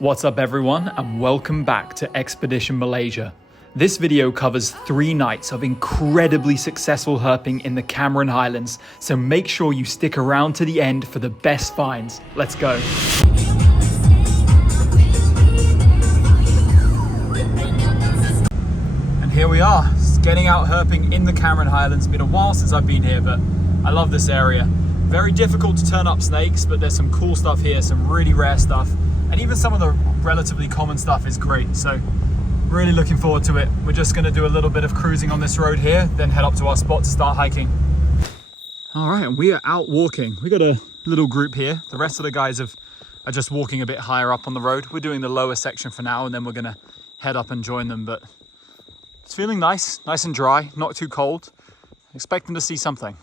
What's up everyone, and welcome back to Expedition Malaysia. This video covers 3 nights of incredibly successful herping in the Cameron Highlands, so make sure you stick around to the end for the best finds. Let's go. And here we are, getting out herping in the Cameron Highlands. It's been a while since I've been here, but I love this area. Very difficult to turn up snakes, but there's some cool stuff here, some really rare stuff. And even some of the relatively common stuff is great. So really looking forward to it. We're just gonna do a little bit of cruising on this road here, then head up to our spot to start hiking. All right, and we are out walking. We got a little group here. The rest of the guys are just walking a bit higher up on the road. We're doing the lower section for now, and then we're gonna head up and join them. But it's feeling nice and dry, not too cold. Expecting to see something.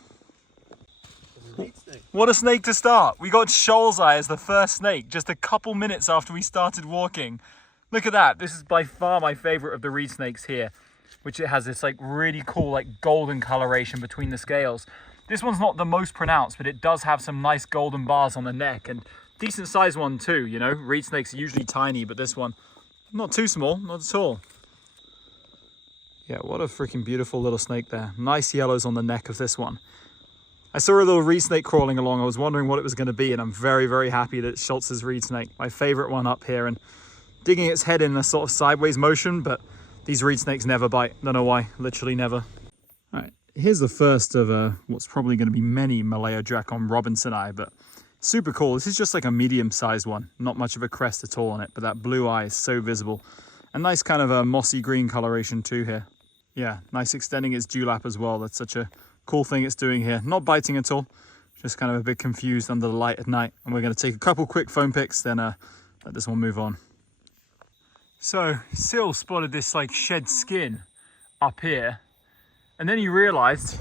What a snake to start. We got Shoal's Eye as the first snake just a couple minutes after we started walking. Look at that. This is by far my favorite of the reed snakes here, which it has this like really cool like golden coloration between the scales. This one's not the most pronounced, but it does have some nice golden bars on the neck and decent sized one too, you know. Reed snakes are usually tiny, but this one not too small, not at all. Yeah, what a freaking beautiful little snake there. Nice yellows on the neck of this one. I saw a little reed snake crawling along. I was wondering what it was going to be, and I'm very, very happy that it's Schultz's reed snake, my favorite one up here, and digging its head in a sort of sideways motion, but these reed snakes never bite. Don't know why, literally never. All right, here's the first of what's probably going to be many Malaya Dracon Robinsoni, but super cool. This is just like a medium-sized one, not much of a crest at all on it, but that blue eye is so visible. A nice kind of a mossy green coloration too here. Yeah, nice extending its dewlap as well. That's such a cool thing it's doing here. Not biting at all, just kind of a bit confused under the light at night. And we're going to take a couple quick phone pics, then let this one move on. So Sil spotted this like shed skin up here, and then he realized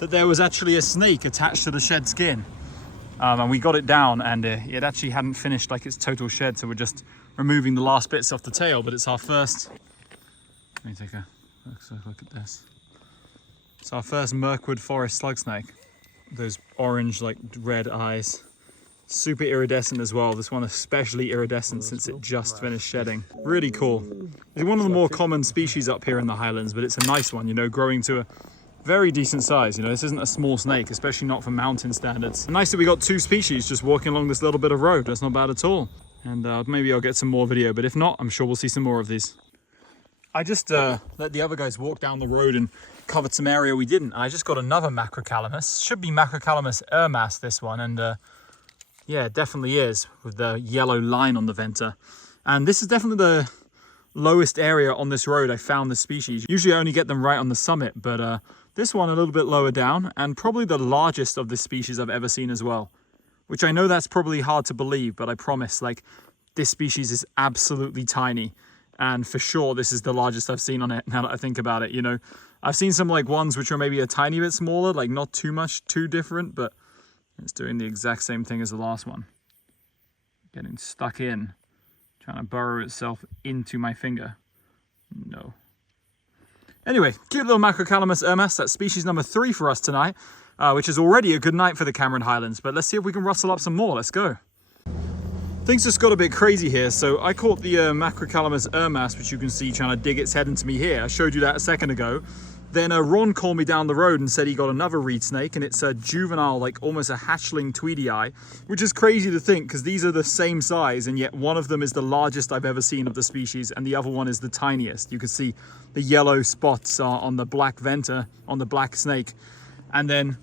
that there was actually a snake attached to the shed skin. And we got it down, and it actually hadn't finished like its total shed, so we're just removing the last bits off the tail. But it's our first, let me take a look at this. It's our first Mirkwood forest slug snake. Those orange, like red eyes. Super iridescent as well. This one especially iridescent since it just finished shedding. Really cool. It's one of the more common species up here in the Highlands, but it's a nice one, you know, growing to a very decent size. You know, this isn't a small snake, especially not for mountain standards. Nice that we got 2 species just walking along this little bit of road. That's not bad at all. And maybe I'll get some more video, but if not, I'm sure we'll see some more of these. I just let the other guys walk down the road and covered some area we didn't. I just got another Macrocalamus. Should be Macrocalamus ermas, this one. And yeah, it definitely is, with the yellow line on the venter. And this is definitely the lowest area on this road I found this species. Usually I only get them right on the summit, but this one a little bit lower down, and probably the largest of this species I've ever seen as well. Which I know that's probably hard to believe, but I promise, like, this species is absolutely tiny. And for sure, this is the largest I've seen on it, now that I think about it, you know. I've seen some, like, ones which are maybe a tiny bit smaller, like, not too different, but it's doing the exact same thing as the last one. Getting stuck in, trying to burrow itself into my finger. No. Anyway, cute little Macrocalamus ermas. That's species number 3 for us tonight, which is already a good night for the Cameron Highlands. But let's see if we can rustle up some more. Let's go. Things just got a bit crazy here. So I caught the Macrocalamus ermas, which you can see trying to dig its head into me here. I showed you that a second ago. Then Ron called me down the road and said he got another reed snake, and it's a juvenile, like almost a hatchling tweedy eye, which is crazy to think because these are the same size, and yet one of them is the largest I've ever seen of the species and the other one is the tiniest. You can see the yellow spots on the black venter, on the black snake. And then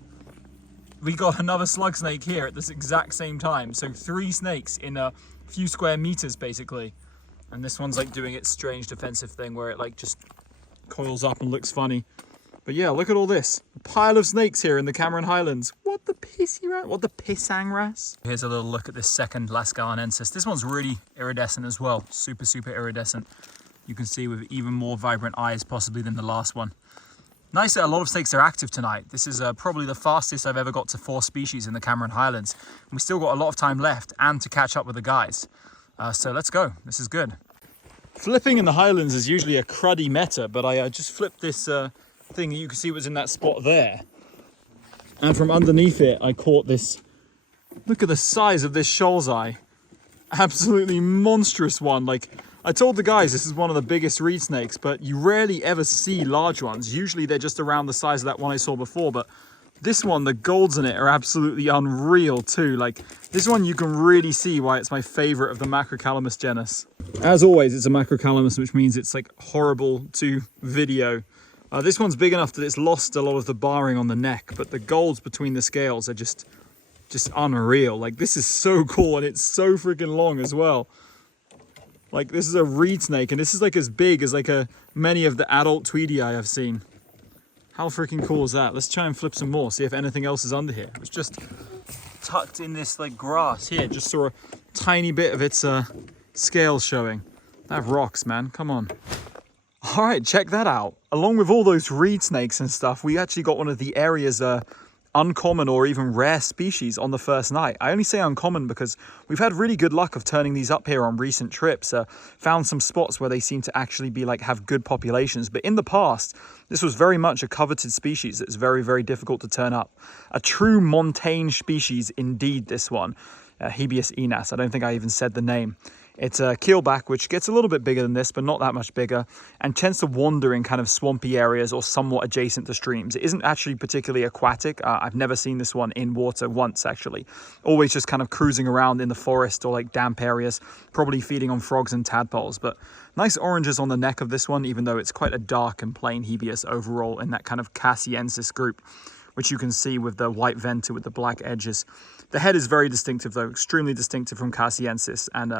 we got another slug snake here at this exact same time. So 3 snakes in a few square meters basically. And this one's like doing its strange defensive thing where it like just coils up and looks funny. But yeah, look at all this. A pile of snakes here in the Cameron Highlands. What the pissy rat? What the pissang ras? Here's a little look at this second Lascalensis. This one's really iridescent as well. Super, super iridescent. You can see with even more vibrant eyes possibly than the last one. Nice that a lot of snakes are active tonight. This is probably the fastest I've ever got to 4 species in the Cameron Highlands. And we still got a lot of time left and to catch up with the guys. So let's go. This is good. Flipping in the Highlands is usually a cruddy meta, but I just flipped this thing you can see was in that spot there. And from underneath it, I caught this Look at the size of this shoal's eye. Absolutely monstrous one. Like, I told the guys this is one of the biggest reed snakes, but you rarely ever see large ones. Usually they're just around the size of that one I saw before, but this one, the golds in it are absolutely unreal too. Like, this one you can really see why it's my favorite of the Macrocalamus genus. As always, it's a Macrocalamus, which means it's like horrible to video. This one's big enough that it's lost a lot of the barring on the neck, but the golds between the scales are just unreal. Like, this is so cool, and it's so freaking long as well. Like, this is a reed snake, and this is like as big as like many of the adult Tweedii I've seen. How freaking cool is that? Let's try and flip some more, see if anything else is under here. It's just tucked in this like grass here. Just saw a tiny bit of its scales showing. That rocks, man. Come on. All right, check that out. Along with all those reed snakes and stuff, we actually got one of the area's uncommon or even rare species on the first night. I only say uncommon because we've had really good luck of turning these up here on recent trips. Found some spots where they seem to actually be like have good populations, but in the past this was very much a coveted species that's very, very difficult to turn up. A true montane species indeed, this one. Hebius enas. I don't think I even said the name. It's a keelback, which gets a little bit bigger than this, but not that much bigger, and tends to wander in kind of swampy areas or somewhat adjacent to streams. It isn't actually particularly aquatic. I've never seen this one in water once, actually. Always just kind of cruising around in the forest or like damp areas, probably feeding on frogs and tadpoles. But nice oranges on the neck of this one, even though it's quite a dark and plain Hebius overall in that kind of Cassiensis group, which you can see with the white venter with the black edges. The head is very distinctive though, extremely distinctive from Cassiensis, and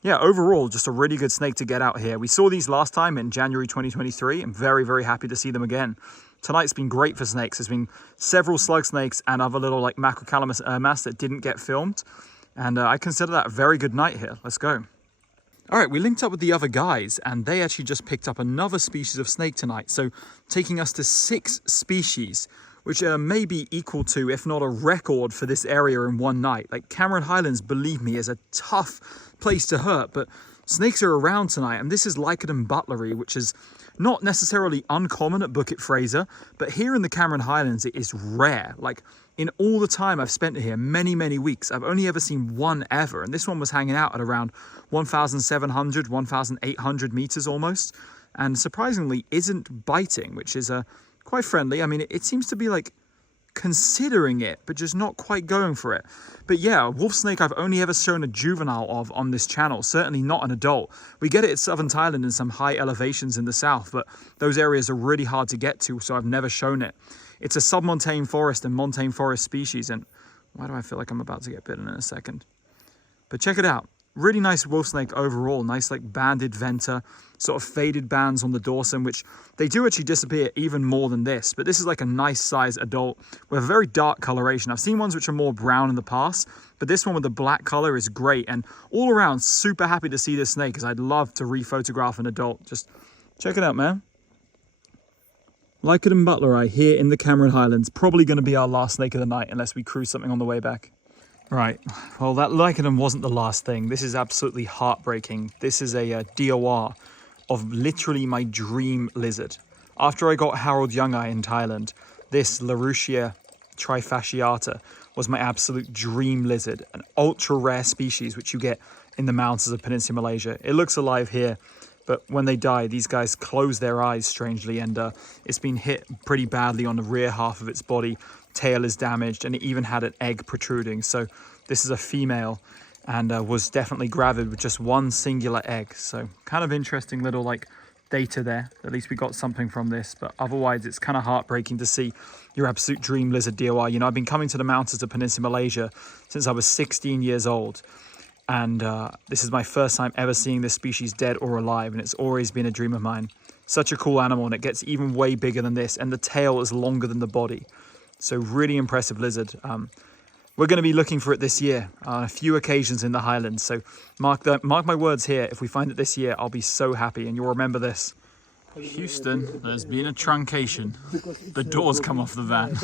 yeah, overall, just a really good snake to get out here. We saw these last time in January 2023. I'm very, very happy to see them again. Tonight's been great for snakes. There's been several slug snakes and other little like Macrocalamus mass that didn't get filmed. And I consider that a very good night here. Let's go. All right, we linked up with the other guys and they actually just picked up another species of snake tonight. So taking us to 6 species, which may be equal to, if not a record for this area in one night. Like, Cameron Highlands, believe me, is a tough place to hurt, but snakes are around tonight, and this is Lycodon butleri, which is not necessarily uncommon at Bukit Fraser, but here in the Cameron Highlands, it is rare. Like, in all the time I've spent here, many, many weeks, I've only ever seen one ever, and this one was hanging out at around 1,700, 1,800 meters almost, and surprisingly isn't biting, which is quite friendly. I mean, it seems to be like considering it, but just not quite going for it. But yeah, wolf snake I've only ever shown a juvenile of on this channel, certainly not an adult. We get it at Southern Thailand in some high elevations in the south, but those areas are really hard to get to, so I've never shown it. It's a submontane forest and montane forest species, and why do I feel like I'm about to get bitten in a second? But check it out. Really nice wolf snake overall, nice like banded venter, sort of faded bands on the dorsum, which they do actually disappear even more than this, but this is like a nice size adult with a very dark coloration. I've seen ones which are more brown in the past, but this one with the black color is great, and all around super happy to see this snake because I'd love to re-photograph an adult. Just check it out, man. Lycodon butleri here in the Cameron Highlands, probably going to be our last snake of the night unless we cruise something on the way back. Right, well, that Lycodon wasn't the last thing. This is absolutely heartbreaking. This is a DOR of literally my dream lizard. After I got Harold Young-Eye in Thailand, this Larutia trifasciata was my absolute dream lizard, an ultra rare species which you get in the mountains of Peninsula Malaysia. It looks alive here, but when they die, these guys close their eyes strangely, and it's been hit pretty badly on the rear half of its body. Tail is damaged, and it even had an egg protruding. So this is a female, and was definitely gravid with just one singular egg. So kind of interesting little like data there. At least we got something from this, but otherwise it's kind of heartbreaking to see your absolute dream lizard DOR. You know, I've been coming to the mountains of Peninsula Malaysia since I was 16 years old, and this is my first time ever seeing this species dead or alive, and it's always been a dream of mine. Such a cool animal, and it gets even way bigger than this, and the tail is longer than the body. So really impressive lizard. We're going to be looking for it this year on a few occasions in the Highlands. So mark my words here. If we find it this year, I'll be so happy, and you'll remember this. Houston, there's been a truncation. The doors come off the van.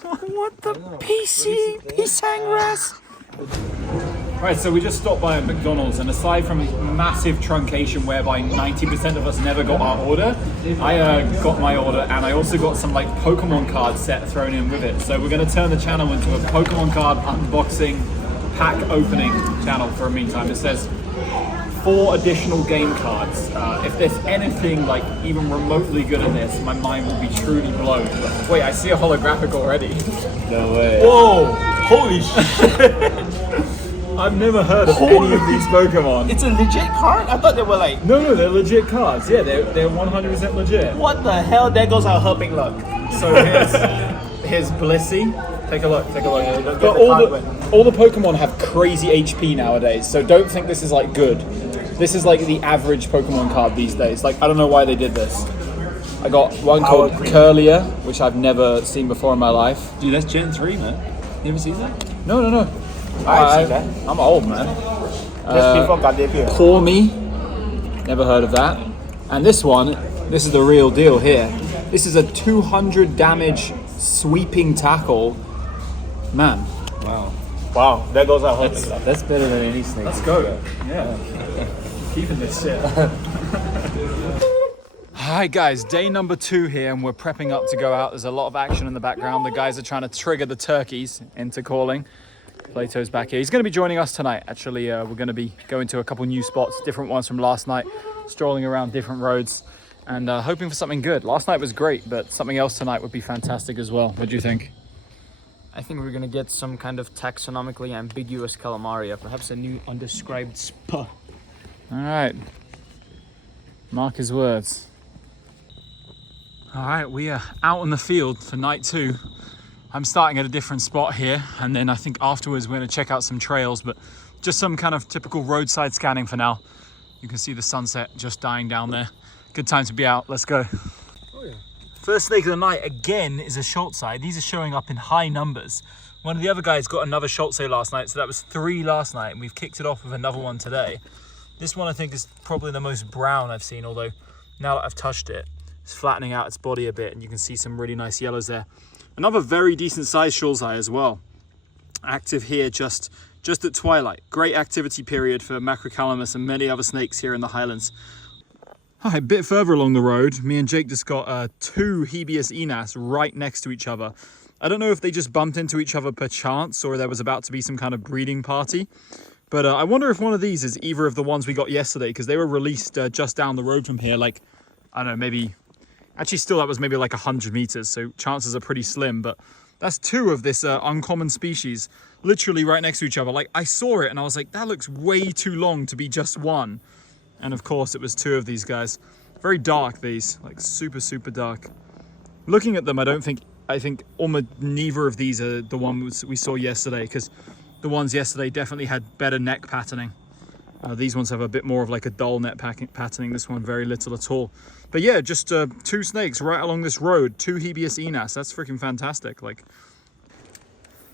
What the PC? Pisangras? Right, so we just stopped by a McDonald's, and aside from a massive truncation whereby 90% of us never got our order, I got my order, and I also got some like Pokemon card set thrown in with it. So we're going to turn the channel into a Pokemon card unboxing pack opening channel for a meantime. It says 4 additional game cards. If there's anything like even remotely good in this, my mind will be truly blown. But wait, I see a holographic already. No way. Whoa! Holy shit! I've never heard of any of these Pokemon. It's a legit card? I thought they were like... No, they're legit cards. Yeah, they're 100% legit. What the hell? There goes our herping luck. So here's Blissey. Take a look. Yeah, But all the Pokemon have crazy HP nowadays, so don't think this is like good. This is like the average Pokemon card these days. Like, I don't know why they did this. I got one called Curlier, which I've never seen before in my life. Dude, that's Gen 3, man. You ever seen that? No. I've seen that. I'm old, man. That's before Gardenia. Cormy, never heard of that. And this is the real deal here. This is a 200 damage sweeping tackle. Man. Wow, there goes our herping luck. That's better than any snake. Let's go. Yeah. Keeping this shit. Hi guys, day number 2 here, and we're prepping up to go out. There's a lot of action in the background. The guys are trying to trigger the turkeys into calling. Plato's back here. He's going to be joining us tonight. Actually, we're going to be going to a couple new spots, different ones from last night, strolling around different roads, and hoping for something good. Last night was great, but something else tonight would be fantastic as well. What do you think? I think we're gonna get some kind of taxonomically ambiguous calamaria, perhaps a new undescribed spa. All right. Mark his words. All right, we are out in the field for night 2. I'm starting at a different spot here, and then I think afterwards we're going to check out some trails, but just some kind of typical roadside scanning for now. You can see the sunset just dying down there. Good time to be out. Let's go. Oh, yeah. First snake of the night again is a Schultzei. These are showing up in high numbers. One of the other guys got another Schultzei last night, so that was 3 last night, and we've kicked it off with another one today. This one I think is probably the most brown I've seen, although now that I've touched it, it's flattening out its body a bit, and you can see some really nice yellows there. Another very decent sized Schultzei as well. Active here just at twilight. Great activity period for Macrocalamus and many other snakes here in the Highlands. Hi, a bit further along the road, me and Jake just got 2 Hebius enas right next to each other. I don't know if they just bumped into each other per chance or there was about to be some kind of breeding party. But I wonder if one of these is either of the ones we got yesterday, because they were released just down the road from here, like, I don't know, maybe... Actually, still, that was maybe like 100 meters, so chances are pretty slim, but that's 2 of this uncommon species, literally right next to each other. Like, I saw it and I was like, that looks way too long to be just one. And of course, it was 2 of these guys. Very dark, these, like super, super dark. Looking at them, I think almost neither of these are the ones we saw yesterday, because the ones yesterday definitely had better neck patterning. These ones have a bit more of like a dull neck patterning, this one very little at all. But yeah, just 2 snakes right along this road, 2 Hebius enas, that's freaking fantastic. Like,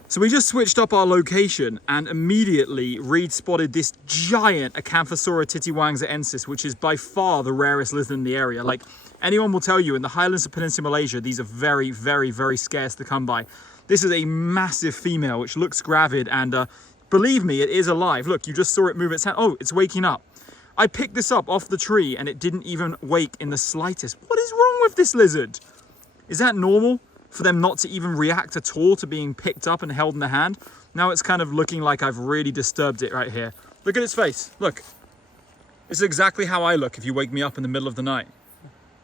so we just switched up our location and immediately Reed spotted this giant Acanthosaura titiwangsaensis, which is by far the rarest lizard in the area. Like, anyone will tell you, in the Highlands of Peninsular Malaysia, these are very, very, very scarce to come by. This is a massive female, which looks gravid, and believe me, it is alive. Look, you just saw it move its hand. Oh, it's waking up. I picked this up off the tree and it didn't even wake in the slightest. What is wrong with this lizard? Is that normal for them not to even react at all to being picked up and held in the hand? Now it's kind of looking like I've really disturbed it right here. Look at its face. Look. This is exactly how I look if you wake me up in the middle of the night.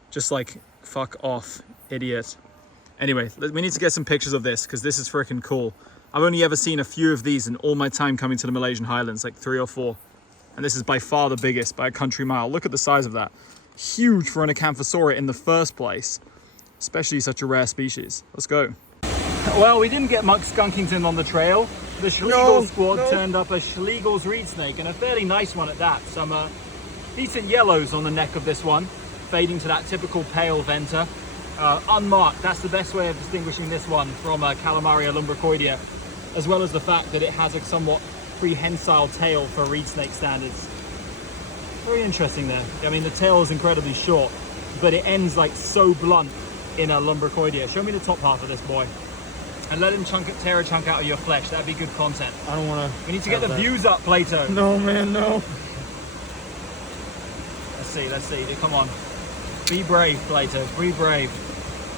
Just like, fuck off, idiot. Anyway, we need to get some pictures of this because this is freaking cool. I've only ever seen a few of these in all my time coming to the Malaysian Highlands, like 3 or 4. And this is by far the biggest by a country mile. Look at the size of that. Huge for an Acanthosaura in the first place, especially such a rare species. Let's go. Well, we didn't get much skunkington on the trail. The Schlegel squad turned up a Schlegel's reed snake, and a fairly nice one at that. Some decent yellows on the neck of this one, fading to that typical pale venter. Unmarked, that's the best way of distinguishing this one from Calamaria lumbricoidea, as well as the fact that it has a somewhat prehensile tail for reed snake standards. Very interesting there. I mean, the tail is incredibly short, but it ends like so blunt in a lumbricoidea. Show me the top half of this boy. and let him tear a chunk out of your flesh. That'd be good content. I don't want to. We need to get the views up, Plato. No, man, no. Let's see. Come on. Be brave, Plato. Be brave.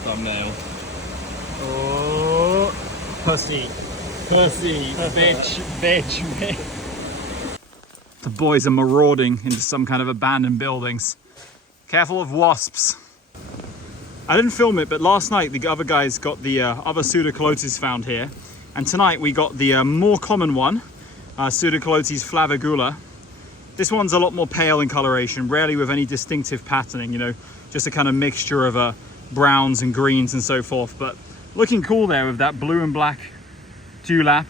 Thumbnail. Oh, pussy. bitch. The boys are marauding into some kind of abandoned buildings. Careful of wasps. I didn't film it, but last night the other guys got the other Pseudocolotes found here. And tonight we got the more common one, Pseudocolotes flavigula. This one's a lot more pale in coloration, rarely with any distinctive patterning, you know, just a kind of mixture of browns and greens and so forth. But looking cool there with that blue and black dewlap,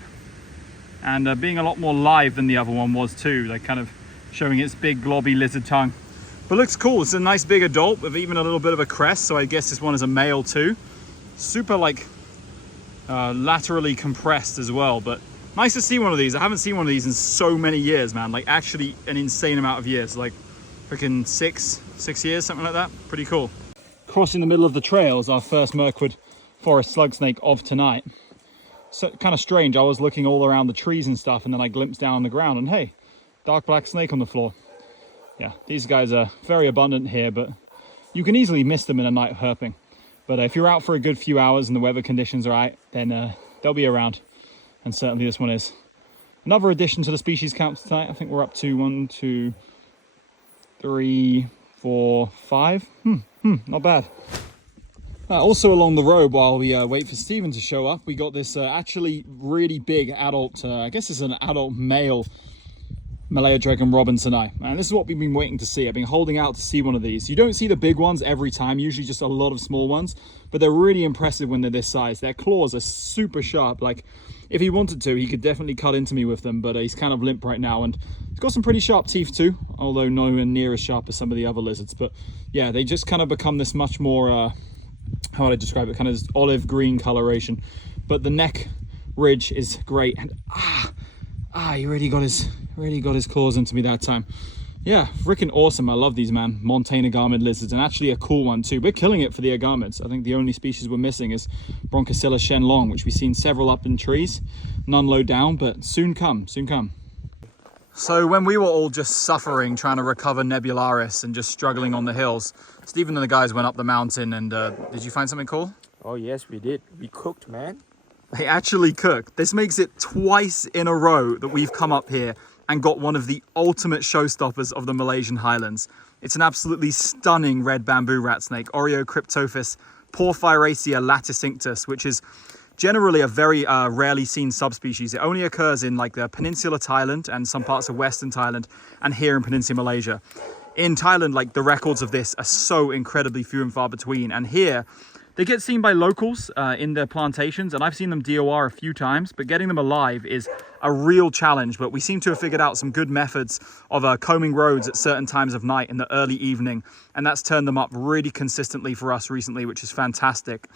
and being a lot more live than the other one was too, like kind of showing its big globby lizard tongue. But looks cool. It's a nice big adult with even a little bit of a crest, so I guess this one is a male too. Super like laterally compressed as well, but nice to see one of these. I haven't seen one of these in so many years, man. Like actually an insane amount of years, like freaking six years, something like that. Pretty cool. Crossing the middle of the trail is our first Mirkwood forest slug snake of tonight. So kind of strange. I was looking all around the trees and stuff, and then I glimpsed down on the ground, and hey, dark black snake on the floor. Yeah, these guys are very abundant here, but you can easily miss them in a night herping. But if you're out for a good few hours and the weather conditions are right, then they'll be around. And certainly this one is. Another addition to the species count tonight. I think we're up to 1, 2, 3, 4, 5. Not bad. Also along the road, while we wait for Stephen to show up, we got this actually really big adult, I guess it's an adult male Malaya Dragon Robinsoni. And this is what we've been waiting to see. I've been holding out to see one of these. You don't see the big ones every time, usually just a lot of small ones, but they're really impressive when they're this size. Their claws are super sharp. Like, if he wanted to, he could definitely cut into me with them, but he's kind of limp right now, and he's got some pretty sharp teeth too, although nowhere near as sharp as some of the other lizards. But yeah, they just kind of become this much more, how would I describe it, kind of this olive green coloration. But the neck ridge is great, and he really got his claws into me that time. Yeah, freaking awesome. I love these, man. Montane agamid lizards, and actually a cool one too. We're killing it for the agamids. I think the only species we're missing is Bronchocilla shenlong, which we've seen several up in trees. None low down, but soon come. So when we were all just suffering, trying to recover nebularis and just struggling on the hills, Stephen and the guys went up the mountain, and did you find something cool? Oh yes, we did. We cooked, man. They actually cooked. This makes it twice in a row that we've come up here and got one of the ultimate showstoppers of the Malaysian highlands. It's an absolutely stunning red bamboo rat snake, Oreocryptophis porphyracea laticinctus, which is generally a very rarely seen subspecies. It only occurs in like the Peninsula Thailand and some parts of Western Thailand, and here in Peninsula Malaysia. In Thailand, like, the records of this are so incredibly few and far between, and here they get seen by locals in their plantations, and I've seen them DOR a few times, but getting them alive is a real challenge. But we seem to have figured out some good methods of combing roads at certain times of night in the early evening, and that's turned them up really consistently for us recently, which is fantastic.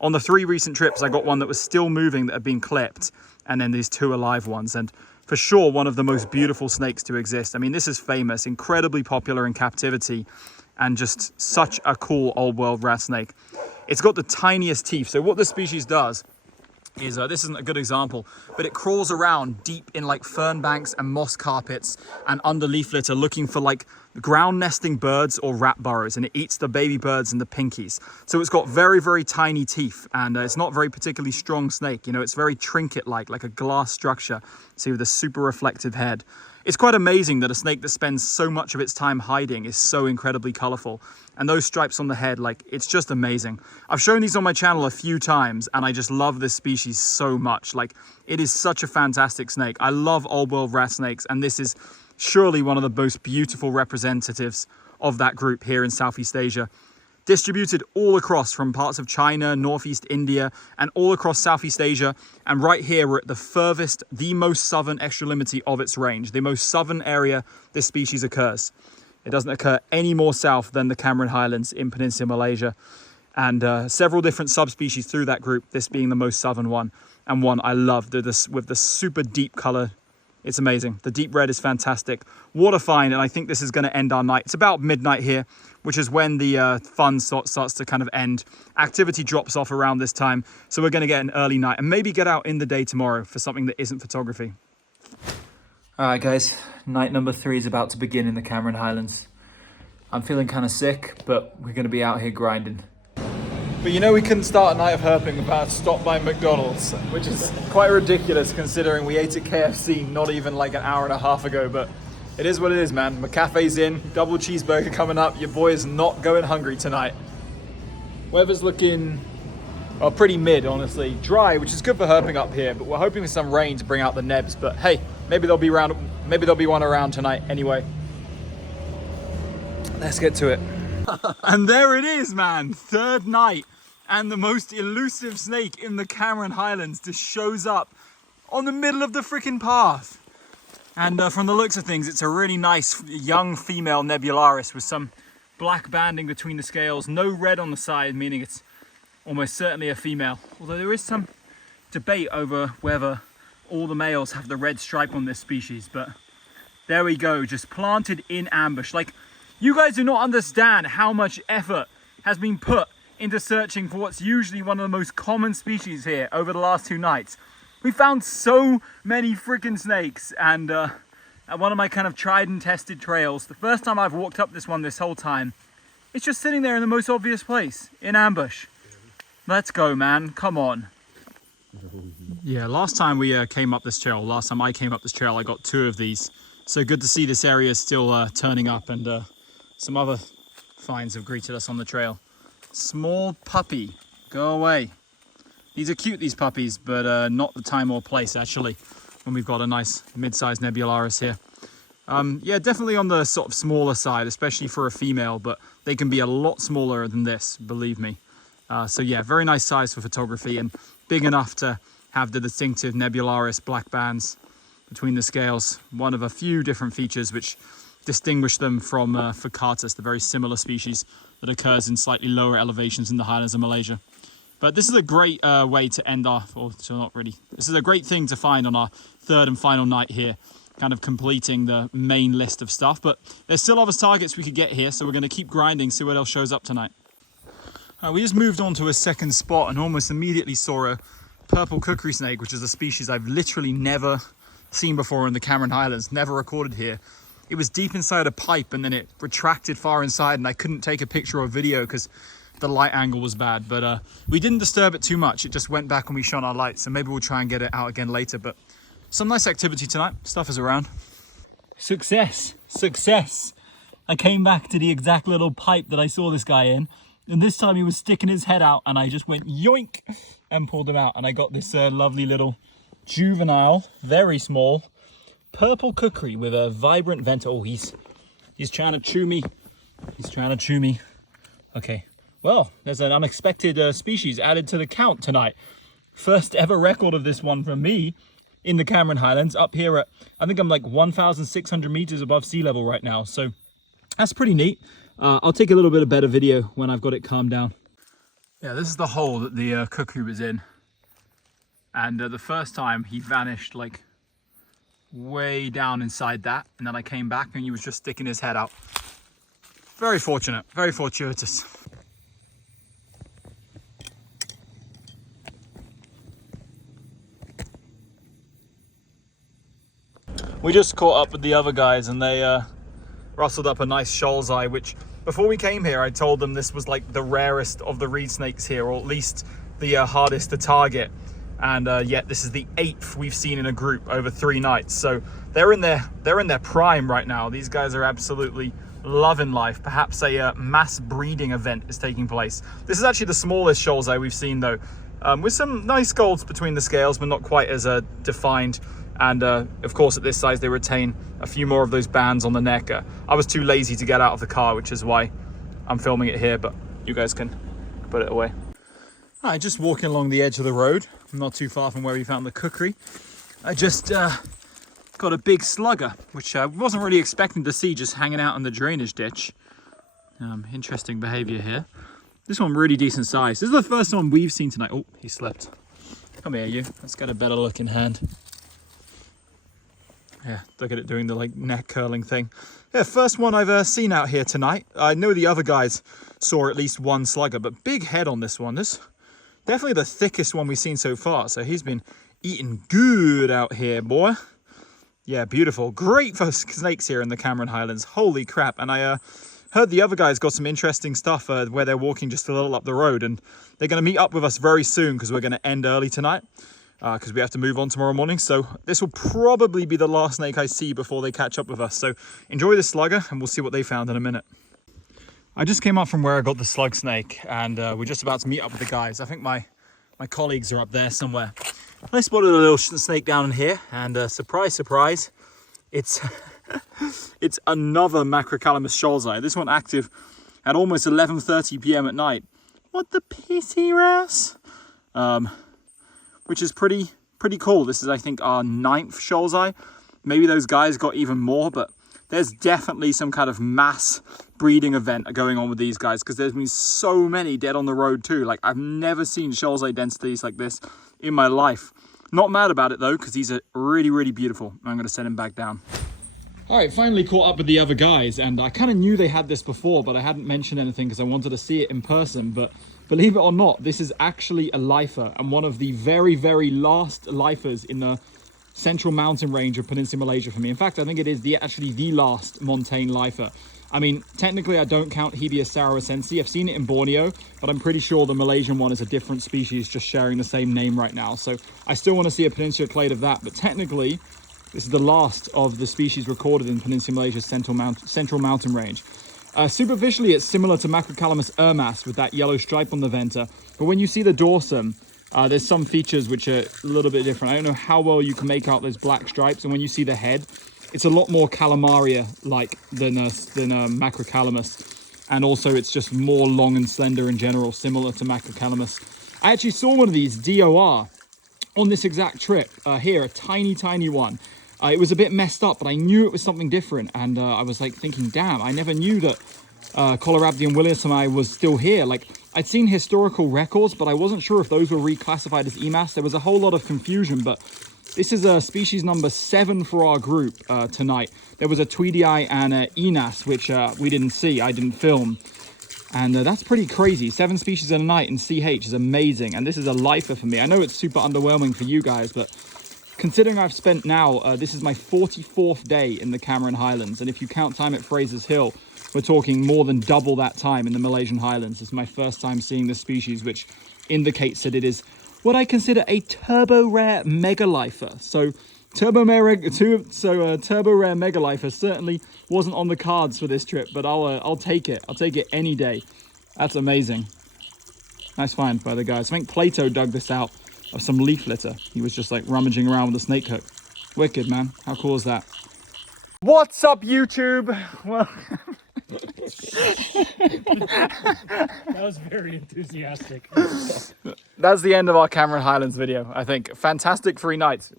On the 3 recent trips, I got one that was still moving that had been clipped, and then these 2 alive ones, and for sure one of the most beautiful snakes to exist. I mean, this is famous, incredibly popular in captivity, and just such a cool old world rat snake. It's got the tiniest teeth. So what this species does is, this isn't a good example, but it crawls around deep in like fern banks and moss carpets and under leaf litter looking for like ground nesting birds or rat burrows, and it eats the baby birds and the pinkies. So it's got very, very tiny teeth, and it's not very particularly strong snake. You know, it's very trinket-like a glass structure. See, with a super reflective head. It's quite amazing that a snake that spends so much of its time hiding is so incredibly colorful. And those stripes on the head, like, it's just amazing. I've shown these on my channel a few times, and I just love this species so much. Like, it is such a fantastic snake. I love old world rat snakes, and this is surely one of the most beautiful representatives of that group here in Southeast Asia. Distributed all across from parts of China, Northeast India, and all across Southeast Asia. And right here, we're at the furthest, the most southern extremity of its range, the most southern area this species occurs. It doesn't occur any more south than the Cameron Highlands in Peninsula Malaysia. And several different subspecies through that group, this being the most southern one, and one I love, with the super deep color It's amazing. The deep red is fantastic. Water fine, and I think this is going to end our night. It's about midnight here, which is when the fun starts to kind of end. Activity drops off around this time, so we're going to get an early night and maybe get out in the day tomorrow for something that isn't photography. All right, guys. Night number 3 is about to begin in the Cameron Highlands. I'm feeling kind of sick, but we're going to be out here grinding. But you know, we couldn't start a night of herping without a stop by McDonald's, which is quite ridiculous considering we ate at KFC not even like an hour and a half ago, but it is what it is, man. McCafe's in, double cheeseburger coming up. Your boy is not going hungry tonight. Weather's looking pretty mid, honestly. Dry, which is good for herping up here, but we're hoping for some rain to bring out the nebs. But hey, maybe there'll be one around tonight anyway. Let's get to it. And there it is, man. 3rd night, and the most elusive snake in the Cameron Highlands just shows up on the middle of the freaking path. And from the looks of things, it's a really nice young female nebularis with some black banding between the scales, no red on the side, meaning it's almost certainly a female. Although there is some debate over whether all the males have the red stripe on this species, but there we go, just planted in ambush. Like, you guys do not understand how much effort has been put into searching for what's usually one of the most common species here over the last 2 nights. We found so many freaking snakes, and at one of my kind of tried and tested trails, the first time I've walked up this one this whole time, it's just sitting there in the most obvious place, in ambush. Let's go, man, come on. Yeah, last time we came up this trail, last time I came up this trail, I got 2 of these. So good to see this area is still turning up, and some other finds have greeted us on the trail. Small puppy, go away. These are cute, these puppies, but not the time or place actually, when we've got a nice mid-sized nebularis here. Yeah, definitely on the sort of smaller side, especially for a female, but they can be a lot smaller than this, believe me. So yeah, very nice size for photography and big enough to have the distinctive nebularis black bands between the scales. One of a few different features which distinguish them from Fucatus, the very similar species that occurs in slightly lower elevations in the highlands of Malaysia. But this is a great way to end off, or so not really. This is a great thing to find on our 3rd and final night here, kind of completing the main list of stuff. But there's still other targets we could get here, so we're going to keep grinding, see what else shows up tonight. We just moved on to a second spot and almost immediately saw a purple kukri snake, which is a species I've literally never seen before in the Cameron Highlands, never recorded here. It was deep inside a pipe and then it retracted far inside, and I couldn't take a picture or video because the light angle was bad, but we didn't disturb it too much. It just went back when we shone our lights, so maybe we'll try and get it out again later. But some nice activity tonight. Stuff is around. Success, success. I came back to the exact little pipe that I saw this guy in, and this time he was sticking his head out, and I just went yoink and pulled him out, and I got this lovely little juvenile, very small purple kukri with a vibrant vent. Oh, he's trying to chew me. He's trying to chew me. Okay, well, there's an unexpected species added to the count tonight. First ever record of this one from me in the Cameron Highlands, up here at, I think I'm like 1,600 meters above sea level right now. So that's pretty neat. I'll take a little bit of better video when I've got it calmed down. Yeah, this is the hole that the kukri was in. And the first time he vanished like way down inside that, and then I came back and he was just sticking his head out. Very fortunate, very fortuitous. We just caught up with the other guys and they rustled up a nice shoal's eye, which before we came here I told them this was like the rarest of the reed snakes here, or at least the hardest to target. And yet this is the 8th we've seen in a group over 3 nights. So they're in their prime right now. These guys are absolutely loving life. Perhaps a mass breeding event is taking place. This is actually the smallest shoal's eye we've seen though, with some nice golds between the scales, but not quite as defined. And of course at this size they retain a few more of those bands on the neck. I was too lazy to get out of the car, which is why I'm filming it here, but you guys can put it away. All right, just walking along the edge of the road, not too far from where we found the kukri. I just got a big slugger, which I wasn't really expecting to see just hanging out in the drainage ditch. Interesting behavior here. This one really decent size. This is the first one we've seen tonight. Oh, he slipped. Come here, you. Let's get a better look in hand. Yeah, look at it doing the like neck curling thing. Yeah, first one I've seen out here tonight. I know the other guys saw at least one slugger, but big head on this one. This definitely the thickest one we've seen so far. So he's been eating good out here, boy. Yeah, beautiful. Great for snakes here in the Cameron Highlands. Holy crap. And I heard the other guys got some interesting stuff where they're walking just a little up the road, and they're going to meet up with us very soon because we're going to end early tonight because we have to move on tomorrow morning. So this will probably be the last snake I see before they catch up with us. So enjoy this slugger and we'll see what they found in a minute. I just came up from where I got the slug snake, and we're just about to meet up with the guys. I think my colleagues are up there somewhere. I spotted a little snake down in here, and surprise, surprise, it's it's another Macrocalamus shoalseye. This one active at almost 11:30 p.m. at night. What the pissy ras? Which is pretty cool. This is, I think, our 9th shoalseye. Maybe those guys got even more, but there's definitely some kind of mass breeding event going on with these guys, because there's been so many dead on the road too. Like, I've never seen shoalseye densities like this in my life. Not mad about it though, because these are really beautiful. I'm going to set him back down. All right, finally caught up with the other guys, and I kind of knew they had this before, but I hadn't mentioned anything because I wanted to see it in person. But believe it or not, this is actually a lifer, and one of the very last lifers in the central mountain range of Peninsula Malaysia for me. In fact, I think it is actually the last montane lifer. I mean, technically I don't count Hedius sarawacensi. I've seen it in Borneo, but I'm pretty sure the Malaysian one is a different species, just sharing the same name right now. So I still want to see a peninsular clade of that, but technically this is the last of the species recorded in Peninsula Malaysia's central mountain range. Superficially, it's similar to Macrocalamus ermas with that yellow stripe on the venter, but when you see the dorsum, there's some features which are a little bit different. I don't know how well you can make out those black stripes, and when you see the head, it's a lot more calamaria-like than Macrocalamus, and also it's just more long and slender in general, similar to Macrocalamus. I actually saw one of these DOR on this exact trip here, a tiny one. It was a bit messed up, but I knew it was something different, and I was like thinking, damn, I never knew that Colarabdium williamsoni was still here. Like, I'd seen historical records, but I wasn't sure if those were reclassified as EMAS. There was a whole lot of confusion, but this is species number 7 for our group tonight. There was a Tweedii and a Enas, which we didn't see, I didn't film. And that's pretty crazy. 7 species in a night in CH is amazing. And this is a lifer for me. I know it's super underwhelming for you guys, but considering I've spent now, this is my 44th day in the Cameron Highlands. And if you count time at Fraser's Hill, we're talking more than double that time in the Malaysian Highlands. This is my first time seeing this species, which indicates that it is what I consider a turbo rare megalifer. So turbo rare megalifer certainly wasn't on the cards for this trip, but I'll take it. I'll take it any day. That's amazing. Nice find by the guys. I think Plato dug this out of some leaf litter. He was just like rummaging around with a snake hook. Wicked, man. How cool is that? What's up, YouTube? Well, that was very enthusiastic. That's the end of our Cameron Highlands video, I think. Fantastic 3 nights.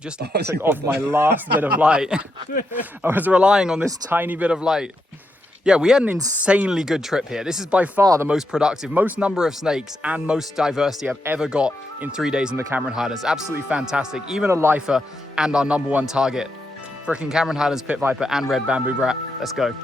Just took off my last bit of light. I was relying on this tiny bit of light. Yeah, we had an insanely good trip here. This is by far the most productive, most number of snakes and most diversity I've ever got in 3 days in the Cameron Highlands. Absolutely fantastic. Even a lifer and our #1 target. Freaking Cameron Highlands Pit Viper and Red Bamboo Rat. Let's go.